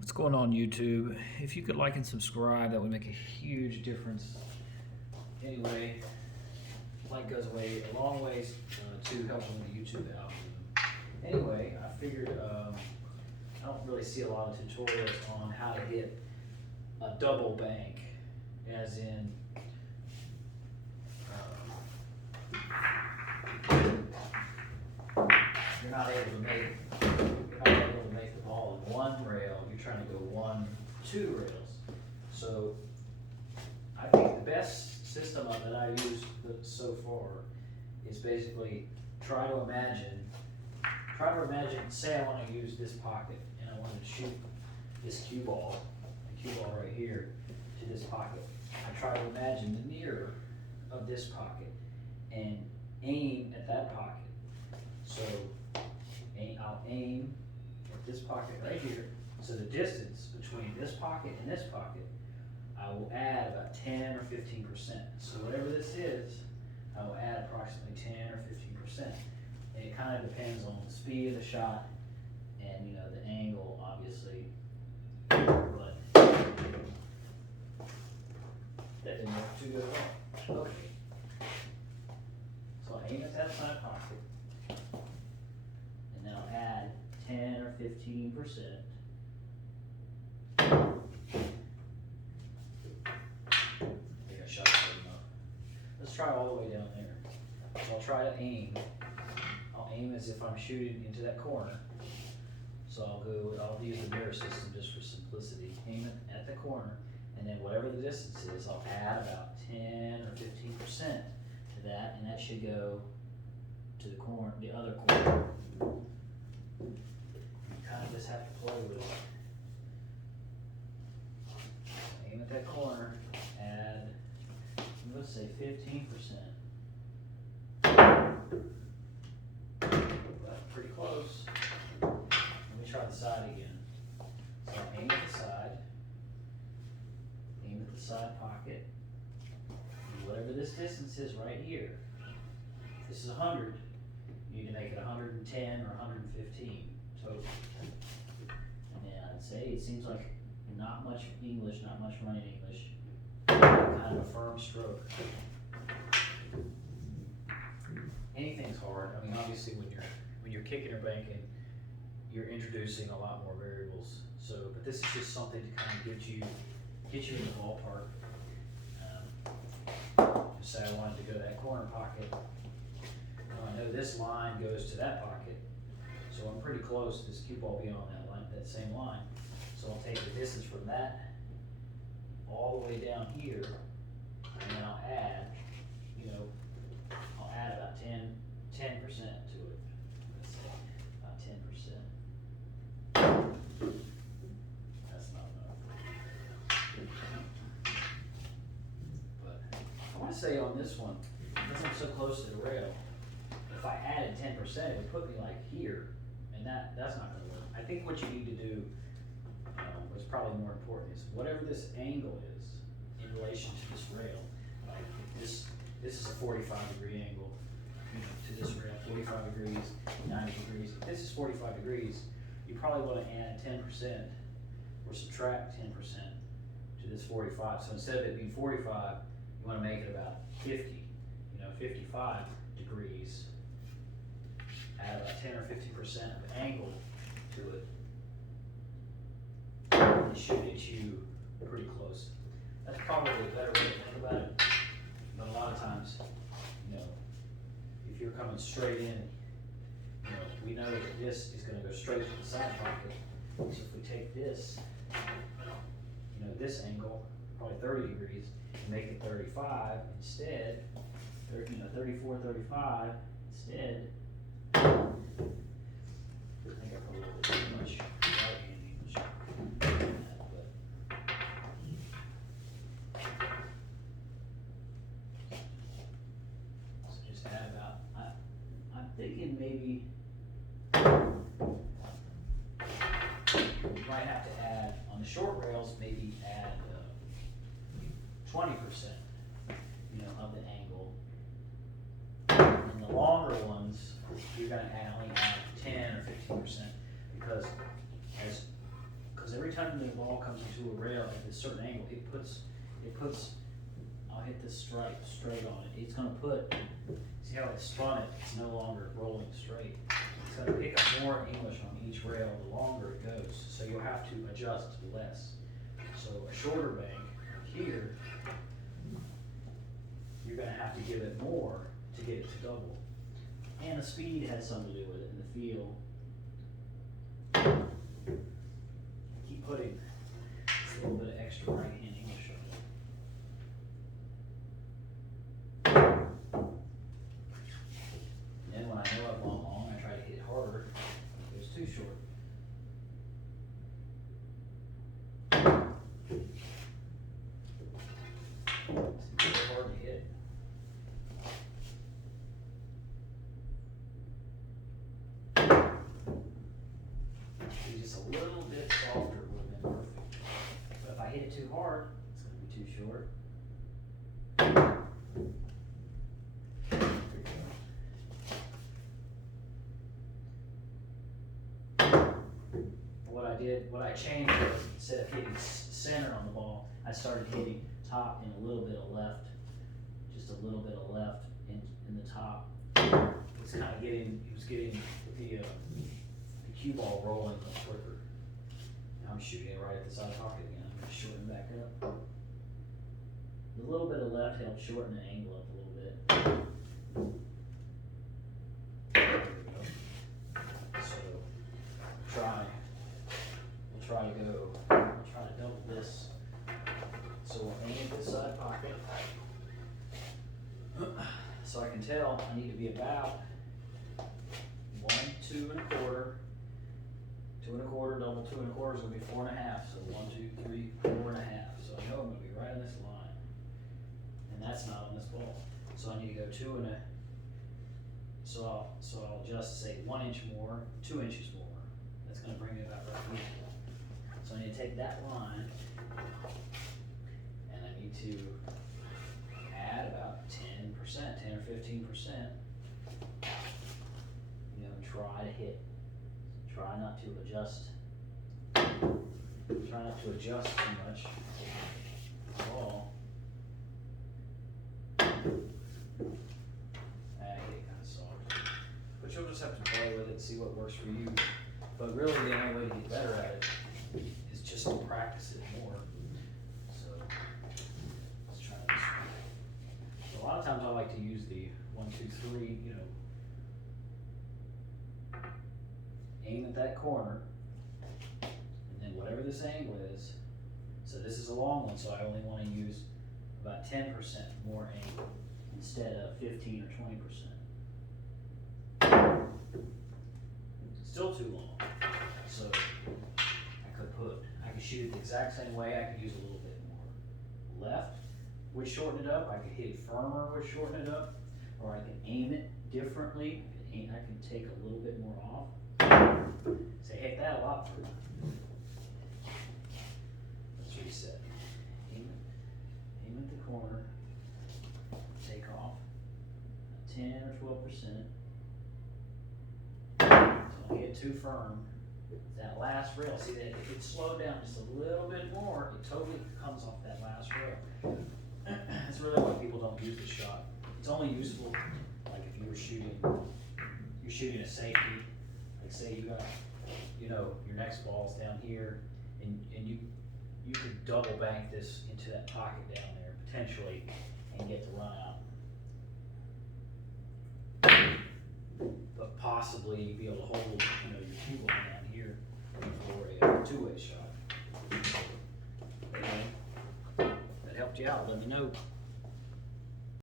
What's going on, YouTube? If you could like and subscribe, that would make a huge difference. Anyway, like goes away a long ways to helping with the YouTube algorithm. Anyway, I figured I don't really see a lot of tutorials on how to hit a double bank, as in you're not able to make the ball in one rail. You're trying to go two rails. So I think the best system that I used so far is basically try to imagine, say I want to use this pocket and I want to shoot this the cue ball right here to this pocket. I try to imagine the mirror of this pocket and aim at that pocket. So I'll aim at this pocket right here. So the distance between this pocket and this pocket, I will add about 10 or 15%. So whatever this is, I will add approximately 10 or 15%. And it kind of depends on the speed of the shot and the angle, obviously. But that didn't work too good at all. Okay. So I aim at that side pocket. And then I'll add 10 or 15%. I think I shot it hard enough. Let's try all the way down there. So I'll try to aim. I'll aim as if I'm shooting into that corner. So I'll use the mirror system just for simplicity. Aim it at the corner, and then whatever the distance is, I'll add about 10 or 15% to that, and that should go to the other corner. You kind of just have to play with it. Aim at that corner, add, let's say 15%. That's pretty close. Let me try the side again. So aim at the side pocket, and whatever this distance is right here, if this is 100, you need to make it 110 or 115 total. And then I'd say it seems like not much English, not much running English, kind of a firm stroke. Anything's hard. I mean, obviously when you're kicking or banking, you're introducing a lot more variables. So, but this is just something to kind of get you in the ballpark. Just say I wanted to go to that corner pocket. I know this line goes to that pocket, so I'm pretty close to this cue ball being on that line, that same line. So I'll take the distance from that all the way down here, and then I'll add, about 10% to it. Let's say about 10%. That's not enough. But I want to say on this one, because I'm so close to the rail, if I added 10%, it would put me like here, and that's not going to work. I think what you need to do, what's probably more important, is whatever this angle is in relation to this rail. Like if this is a 45-degree angle to this rail, 45 degrees, 90 degrees. If this is 45 degrees, you probably want to add 10% or subtract 10% to this 45. So instead of it being 45, you want to make it about 50, 55 degrees. Add about 10 or 15% of angle to it. It should get you pretty close. That's probably a better way to think about it. But a lot of times, if you're coming straight in, we know that this is going to go straight to the side pocket. So if we take this, this angle, probably 30 degrees, and make it 35 instead, 34, 35 instead. I think I put a little bit too much right in English. So just add about, I'm thinking maybe you might have to add, on the short rails, maybe add 20%, of the angle. And the longer ones, you're going to only add 10 or 15% because every time anytime the ball comes into a rail at a certain angle, it puts, I'll hit this stripe straight on it. It's gonna put, see how it spun it? It's no longer rolling straight. It's gonna pick up more English on each rail the longer it goes. So you'll have to adjust less. So a shorter bank here, you're gonna have to give it more to get it to double. And the speed has something to do with it in the feel. Keep putting a little bit of extra right hand English on it. And then when I know I've gone long, I try to hit it harder. It goes too short. It's really hard to hit. Just a little bit softer would have been perfect. But if I hit it too hard, it's going to be too short. What I changed was instead of hitting center on the ball, I started hitting top and a little bit of left. Just a little bit of left in the top. It's kind of getting, it was getting the cue ball rolling much quicker. Now I'm shooting it right at the side pocket again. I'm going to shorten back up. A little bit of left helps shorten the angle up a little bit. There we go. So we'll try to double this. So we'll aim at the side pocket. So I can tell I need to be about 1, 2 1/4. 2 1/4 double 2 1/4 is going to be 4 1/2. So 1, 2, 3, 4 1/2. So I know I'm going to be right on this line. And that's not on this ball. So I need to go 2 1/2. So I'll just say 1 inch more, 2 inches more. That's going to bring me about right here. So I need to take that line and I need to add about 10%, 10 or 15%. You know, and try to hit. Try not to adjust. Try not to adjust too much at all. I hit it kind of soft. But you'll just have to play with it and see what works for you. But really the only way to get better at it is just to practice it more. So let's try this one. So a lot of times I like to use the 1, 2, 3, you know, aim at that corner, and then whatever this angle is, so this is a long one, so I only want to use about 10% more angle instead of 15 or 20%. Still too long, so I could shoot it the exact same way. I could use a little bit more left, would shorten it up. I could hit it firmer, would shorten it up, or I could aim it differently. I can take a little bit more off. Say, heck, that a lot for me. Let's reset. Aim at the corner. Take off 10 or 12%. Don't get too firm. That last rail, see that if it slowed down just a little bit more, it totally comes off that last rail. That's really why people don't use the shot. It's only useful like if you're shooting a safety. Like say you got, you know, your next ball's down here, and you could double bank this into that pocket down there potentially, and get the run out. But possibly be able to hold, you know, your cue ball down here for a two-way shot. Okay. That helped you out. Let me know.